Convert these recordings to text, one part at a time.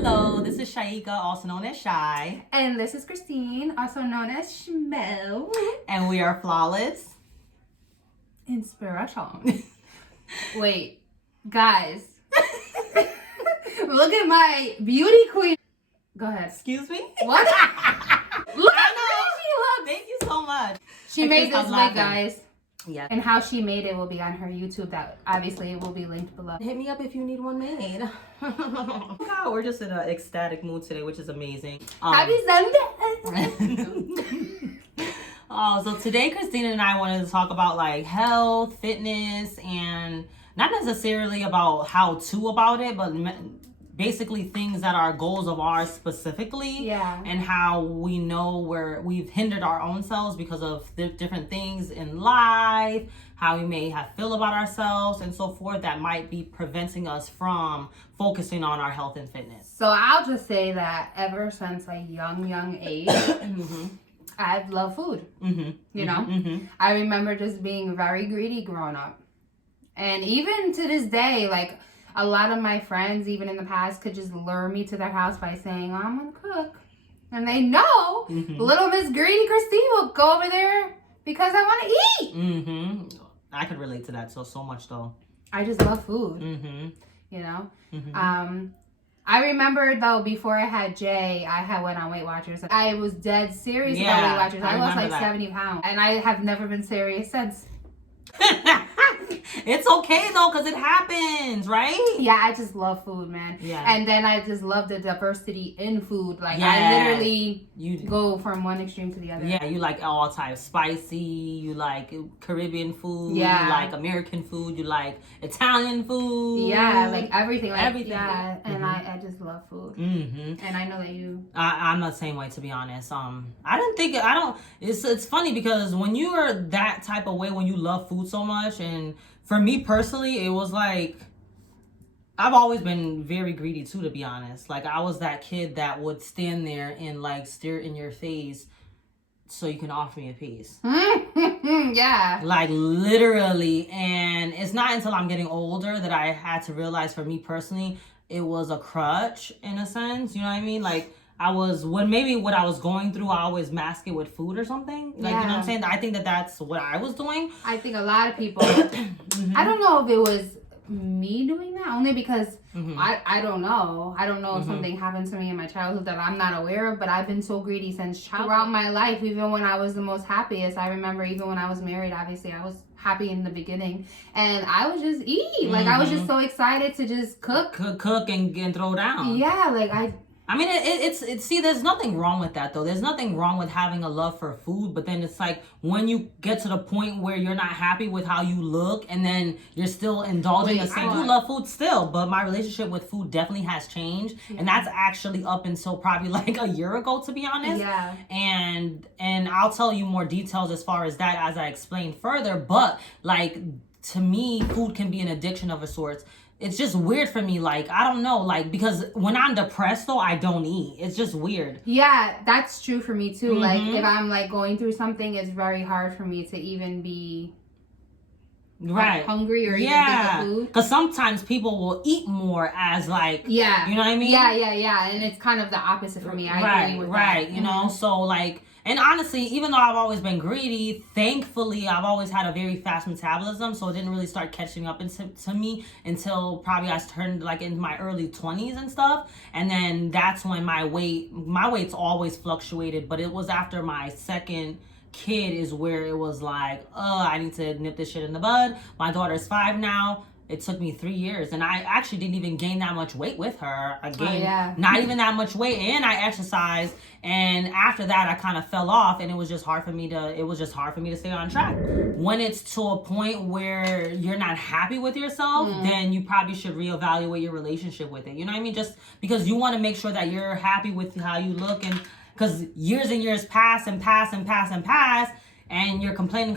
Hello, this is Shaika, also known as Chay. And this is Christine, also known as Shmel. And we are flawless. Inspiration. Wait, guys. Look at my beauty queen. Go ahead. Excuse me? What? Look at how she looks. Thank you so much. She made this wig, guys. Yeah. And how she made it will be on her YouTube. That obviously will be linked below. Hit me up if you need one made. God, we're just in an ecstatic mood today, which is amazing. Happy Sunday. So today Christina and I wanted to talk about like health, fitness, and not necessarily about how to about it, but basically things that are goals of ours specifically. Yeah. And how we know where we've hindered our own selves because of the different things in life, how we may have feel about ourselves and so forth that might be preventing us from focusing on our health and fitness. So I'll just say that ever since a young age, I've loved food. You know? I remember just being very greedy growing up. And even to this day, like, a lot of my friends, even in the past, could just lure me to their house by saying, oh, I'm going to cook. And they know little Miss Greedy Christine will go over there because I want to eat. I could relate to that so much, though. I just love food, you know? I remember, though, before I had Jay, I went on Weight Watchers. I was dead serious about Weight Watchers. I lost like 70 pounds. And I have never been serious since. It's okay though, because it happens, right? Yeah, I just love food, man. Yeah. And then I just love the diversity in food. Like, I literally go from one extreme to the other. Yeah, you like all types. Spicy, you like Caribbean food, you like American food, you like Italian food. Yeah, like everything. Like, everything. Yeah, and I just love food. And I know that you... I'm the same way, to be honest. It's funny because when you are that type of way, when you love food so much, and for me personally, it was like, I've always been very greedy too, to be honest. Like, I was that kid that would stand there and like stare in your face so you can offer me a piece. Yeah. Like, literally. And it's not until I'm getting older that I had to realize, for me personally, it was a crutch in a sense. You know what I mean? Like, what I was going through, I always mask it with food or something. Like, you know what I'm saying? I think that's what I was doing. I think a lot of people, I don't know if it was me doing that, only because I don't know. I don't know if something happened to me in my childhood that I'm not aware of, but I've been so greedy since throughout my life, even when I was the most happiest. I remember even when I was married, obviously I was happy in the beginning, and I would just eat. Like, I was just so excited to just cook and throw down. Yeah, like I mean, it's see, there's nothing wrong with that, though. There's nothing wrong with having a love for food, but then it's like when you get to the point where you're not happy with how you look, and then you're still indulging the same. I do love food still, but my relationship with food definitely has changed, and that's actually up until probably like a year ago, to be honest. Yeah. And I'll tell you more details as far as that as I explain further, but like, to me, food can be an addiction of a sort. It's just weird for me. Like, I don't know, like, because when I'm depressed, though, I don't eat. It's just weird. Yeah, that's true for me, too. Like, if I'm, like, going through something, it's very hard for me to even be hungry or even think of food. Because sometimes people will eat more as, like, you know what I mean? Yeah. And it's kind of the opposite for me. I agree with that. You know? So, like... And honestly, even though I've always been greedy, thankfully, I've always had a very fast metabolism, so it didn't really start catching up to me until probably I turned like in my early 20s and stuff. And then that's when my weight's always fluctuated, but it was after my second kid is where it was like, I need to nip this shit in the bud. My daughter's 5 now. It took me 3 years, and I actually didn't even gain that much weight with her. I gained not even that much weight, and I exercised. And after that, I kind of fell off, and it was just hard for me to stay on track. When it's to a point where you're not happy with yourself, then you probably should reevaluate your relationship with it. You know what I mean? Just because you want to make sure that you're happy with how you look, and because years and years pass, and you're complaining,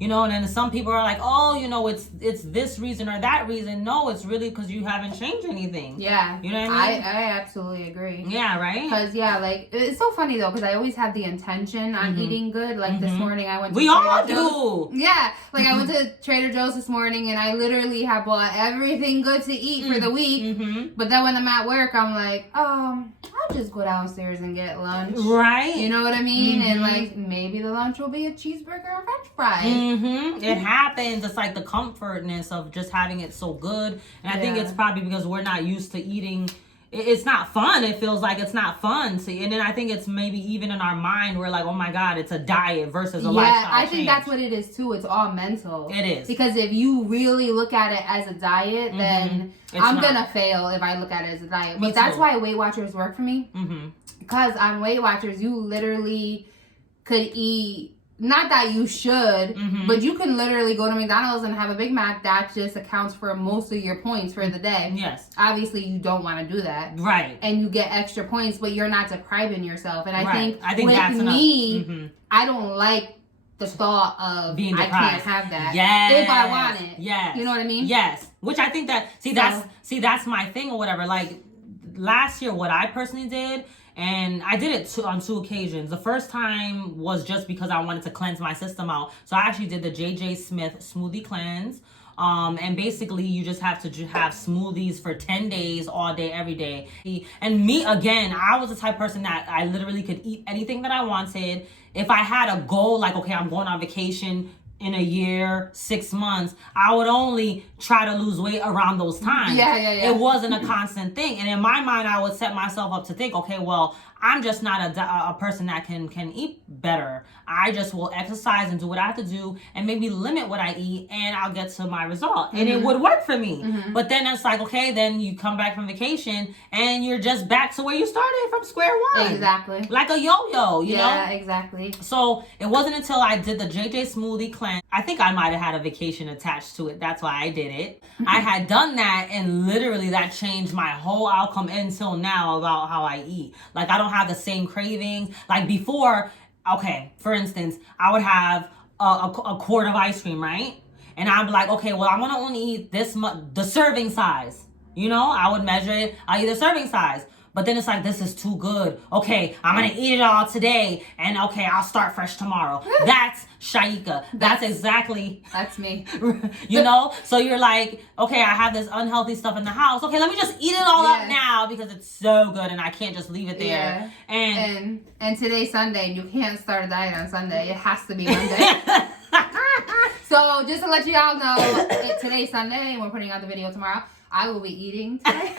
you know. And then some people are like, oh, you know, it's this reason or that reason. No, it's really because you haven't changed anything. Yeah. You know what I mean? I absolutely agree. Yeah, right? Because, yeah, like, it's so funny, though, because I always have the intention on eating good. Like, this morning I went to We all Trader Joe's. do. Yeah. Like, I went to Trader Joe's this morning, and I literally have bought everything good to eat for the week. But then when I'm at work, I'm like, I'll just go downstairs and get lunch. Right. You know what I mean? And, like, maybe the lunch will be a cheeseburger and french fries. It happens. It's like the comfortness of just having it so good. And I think it's probably because we're not used to eating. It's not fun. It feels like it's not fun. See, and then I think it's maybe even in our mind, we're like, oh my God, it's a diet versus a lifestyle I think change. that's what it is too. It's all mental. It is. Because if you really look at it as a diet, then I'm going to fail if I look at it as a diet. But that's why Weight Watchers work for me. Because on Weight Watchers, you literally could eat, not that you should, but you can literally go to McDonald's and have a Big Mac. That just accounts for most of your points for the day. Yes. Obviously, you don't want to do that. Right. And you get extra points, but you're not depriving yourself. And I think with that's me, I don't like the thought of being deprived. I can't have that. Yes. If I want it. Yes. You know what I mean? Yes. Which I think that, that's my thing or whatever. Like, last year, what I personally did, and I did it on 2 occasions. The first time was just because I wanted to cleanse my system out. So I actually did the J.J. Smith smoothie cleanse. And basically you just have to have smoothies for 10 days, all day, every day. And me, again, I was the type of person that I literally could eat anything that I wanted. If I had a goal, like, okay, I'm going on vacation in a year, 6 months, I would only try to lose weight around those times. Yeah. It wasn't a constant thing. And in my mind, I would set myself up to think, okay, well, I'm just not a person that can eat better. I just will exercise and do what I have to do and maybe limit what I eat, and I'll get to my result. And it would work for me. But then it's like, okay, then you come back from vacation and you're just back to where you started from square one. Exactly. Like a yo-yo, you know? Yeah, exactly. So it wasn't until I did the JJ Smoothie Cleanse. I think I might have had a vacation attached to it. That's why I did it. I had done that, and literally that changed my whole outcome until now about how I eat. Like, I don't have the same cravings. Like before, okay, for instance, I would have a quart of ice cream, right? And I'd be like, okay, well, I'm going to only eat this much, the serving size. You know, I would measure it. I eat the serving size. But then it's like, this is too good. Okay, I'm going to eat it all today. And okay, I'll start fresh tomorrow. That's Shaika. That's exactly. That's me. You know? So you're like, okay, I have this unhealthy stuff in the house. Okay, let me just eat it all up now because it's so good and I can't just leave it there. Yeah. And today's Sunday, and you can't start a diet on Sunday. It has to be Monday. So just to let you all know, today's Sunday, and we're putting out the video tomorrow. I will be eating today.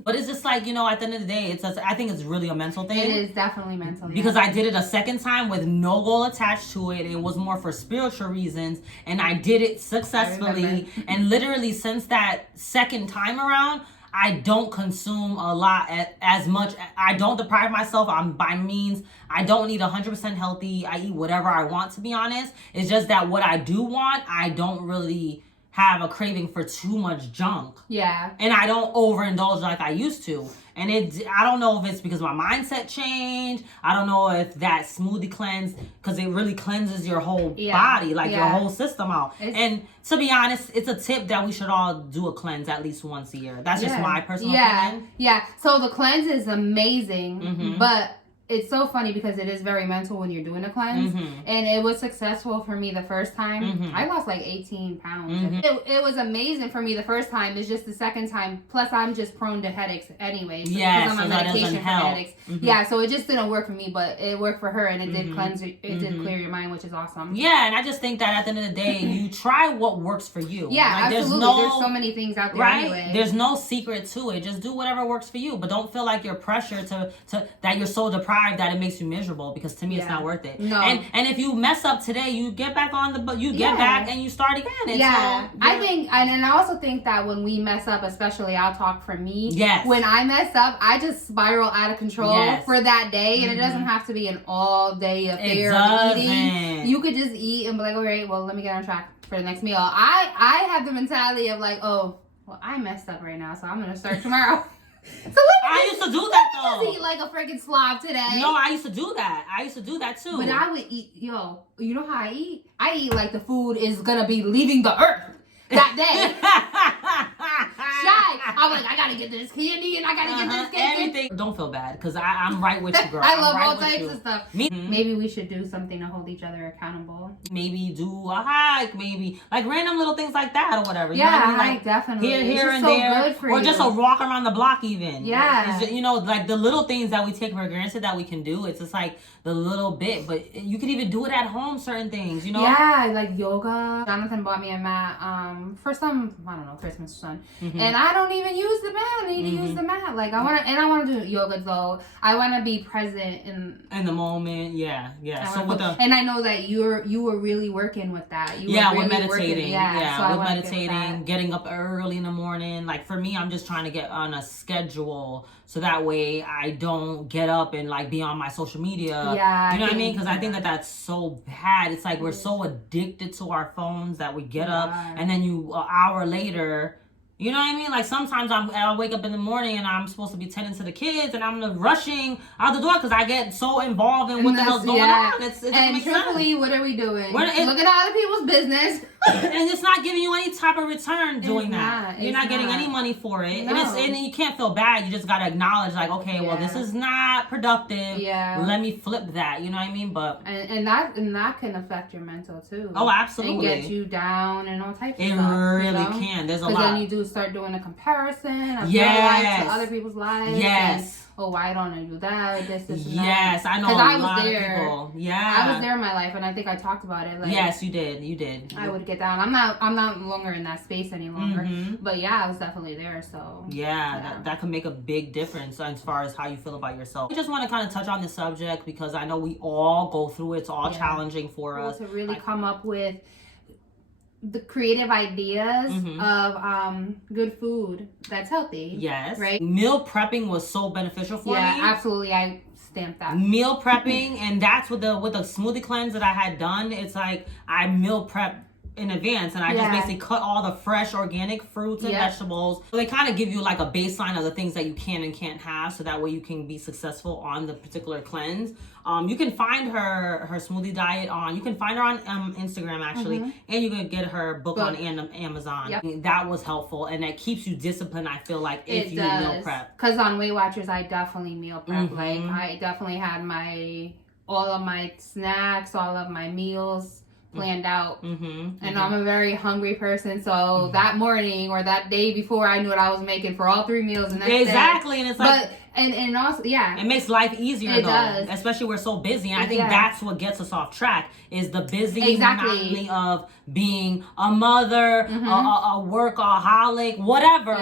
But it's just like, you know, at the end of the day, I think it's really a mental thing. It is definitely mental. Because I did it a second time with no goal attached to it. It was more for spiritual reasons. And I did it successfully. And literally since that second time around, I don't consume a lot as much. I don't deprive myself. By means, I don't eat 100% healthy. I eat whatever I want, to be honest. It's just that what I do want, I don't really have a craving for too much junk. Yeah. And I don't overindulge like I used to. And I don't know if it's because my mindset changed. I don't know if that smoothie cleanse, because it really cleanses your whole body, like your whole system out. And to be honest, it's a tip that we should all do a cleanse at least once a year. That's just my personal opinion. Yeah. So the cleanse is amazing, but it's so funny because it is very mental when you're doing a cleanse. And it was successful for me the first time. I lost like 18 pounds. It was amazing for me the first time. It's just the second time. Plus, I'm just prone to headaches anyway. So because I'm on medication for headaches. Yeah, so it just didn't work for me, but it worked for her, and it did cleanse. It did clear your mind, which is awesome. Yeah, and I just think that at the end of the day, you try what works for you. Yeah, like, absolutely. There's so many things out there anyway. There's no secret to it. Just do whatever works for you, but don't feel like you're pressured to that you're so deprived that it makes you miserable, because to me it's not worth it. No. And if you mess up today, you get back on you get back and you start again. And I think, and I also think that when we mess up, especially I'll talk for me. Yes. When I mess up, I just spiral out of control for that day, and it doesn't have to be an all day affair of eating. You could just eat and be like, all right, well, let me get on track for the next meal. I have the mentality of like, oh, well, I messed up right now, so I'm gonna start tomorrow. I used to do that though. Just eat like a freaking slob today. No, I used to do that. I used to do that too. But I would eat, you know how I eat? I eat like the food is gonna be leaving the earth that day. Shy. I'm like, I gotta get this candy and I gotta get this candy. Everything. Don't feel bad because I'm right with you, girl. I love right all types of stuff. Maybe we should do something to hold each other accountable. Maybe do a hike, maybe like random little things like that or whatever. You Yeah, know what I mean? Like definitely. Here and so there, good for or you. just a walk around the block, even. Yeah, it's just, you know, like the little things that we take for granted that we can do. It's just like the little bit, but you can even do it at home. Certain things, you know. Yeah, like yoga. Jonathan bought me a mat for some, I don't know, Christmas or something. And I don't even use the mat. I need to use the mat. Like I want to do yoga though. I want to be present in the moment. Yeah. So and I know that you were really working with that. You were really with meditating. So with meditating, getting up early in the morning. Like for me, I'm just trying to get on a schedule so that way I don't get up and like be on my social media. Yeah, you know what I mean? Because I think that that's so bad. It's like we're so addicted to our phones that we get up and then an hour later. You know what I mean? Like sometimes I wake up in the morning and I'm supposed to be tending to the kids and I'm rushing out the door because I get so involved in what the hell's going on. It and truthfully, what are we doing? Looking at other people's business. And it's not giving you any type of return doing that. You're not getting any money for it. No. And you can't feel bad. You just got to acknowledge like, okay, well, this is not productive. Yeah. Let me flip that. You know what I mean? But and that can affect your mental too. Oh, absolutely. And get you down and all types of stuff. It really can. There's a lot. Because then you start doing a comparison of your life to other people's lives. Yes. And, why don't I do that? This, and yes, that. I know a lot of people. Yeah. I was there in my life, and I think I talked about it. Like, yes, you did. I would get down. I'm not longer in that space any longer. But yeah, I was definitely there. So that can make a big difference as far as how you feel about yourself. I just want to kind of touch on this subject because I know we all go through it. It's all challenging for us to really come up with the creative ideas of good food that's healthy. Yes. Right? Meal prepping was so beneficial for me. Yeah, absolutely. I stamped that. Meal prepping, and that's with the smoothie cleanse that I had done. It's like I meal prep in advance and I just basically cut all the fresh organic fruits and vegetables. So they kind of give you like a baseline of the things that you can and can't have so that way you can be successful on the particular cleanse. You can find her smoothie diet you can find her on Instagram actually, and you can get her book on Amazon. Yep. That was helpful and that keeps you disciplined, I feel like, if you meal prep. Because on Weight Watchers I definitely meal prep. Like I definitely had all of my snacks, all of my meals planned out. And I'm a very hungry person, so that morning or that day before I knew what I was making for all 3 meals and exactly. And it's like and also it makes life easier it though, does. Especially we're so busy, and I think that's what gets us off track is the busy monotony of being a mother, a workaholic, whatever.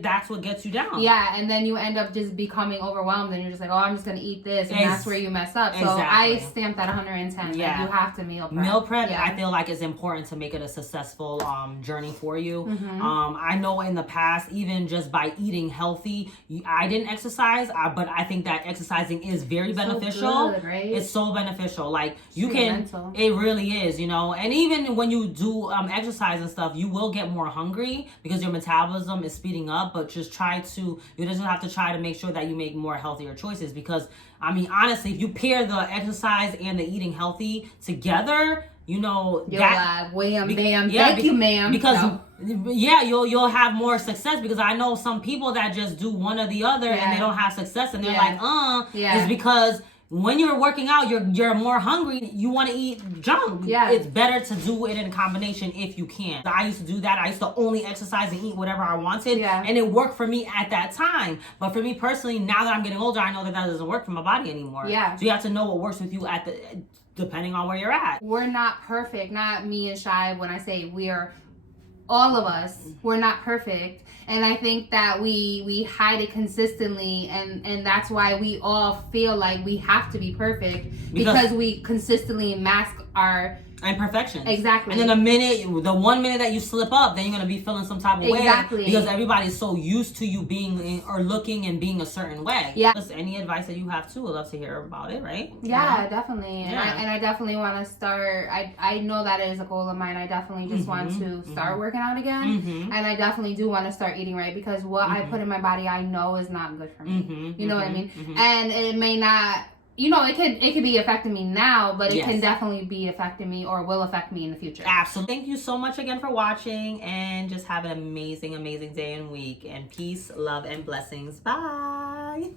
That's what gets you down. And then you end up just becoming overwhelmed and you're just like, oh, I'm just gonna eat this, and that's where you mess up. So I stamped that 110. Like, you have to meal prep. I feel like it's important to make it a successful journey for you. I know in the past, even just by eating healthy, I didn't exercise, but I think that exercising is very beneficial. So good, right? It's so beneficial. Like you can, it really is, you know. And even when you do exercise and stuff, you will get more hungry because your metabolism is speeding up. But you just have to try to make sure that you make more healthier choices. Because I mean, honestly, if you pair the exercise and the eating healthy together, you know, wham, bam, thank you, ma'am. Because you'll have more success. Because I know some people that just do one or the other and they don't have success, and they're like, it's because when you're working out, you're more hungry. You want to eat junk. Yeah, it's better to do it in combination if you can. I used to do that. I used to only exercise and eat whatever I wanted, and it worked for me at that time. But for me personally, now that I'm getting older, I know that doesn't work for my body anymore. Yeah, so you have to know what works with you depending on where you're at. We're not perfect. Not me and Shy. When I say we are, all of us, we're not perfect. And I think that we hide it consistently, and that's why we all feel like we have to be perfect because we consistently mask are imperfections. Exactly. And then the 1 minute that you slip up, then you're gonna be feeling some type of way. Exactly. Because everybody's so used to you being or looking and being a certain way. Yeah. Just any advice that you have too, we'd love to hear about it, right? Yeah, definitely. And, Yeah. I definitely want to start. I know that is a goal of mine. I definitely just want to start working out again. And I definitely do want to start eating right, because what I put in my body, I know is not good for me. You know what I mean? And it may not, you know, it could be affecting me now, but it can definitely be affecting me or will affect me in the future. Absolutely. Thank you so much again for watching, and just have an amazing, amazing day and week. And peace, love, and blessings. Bye.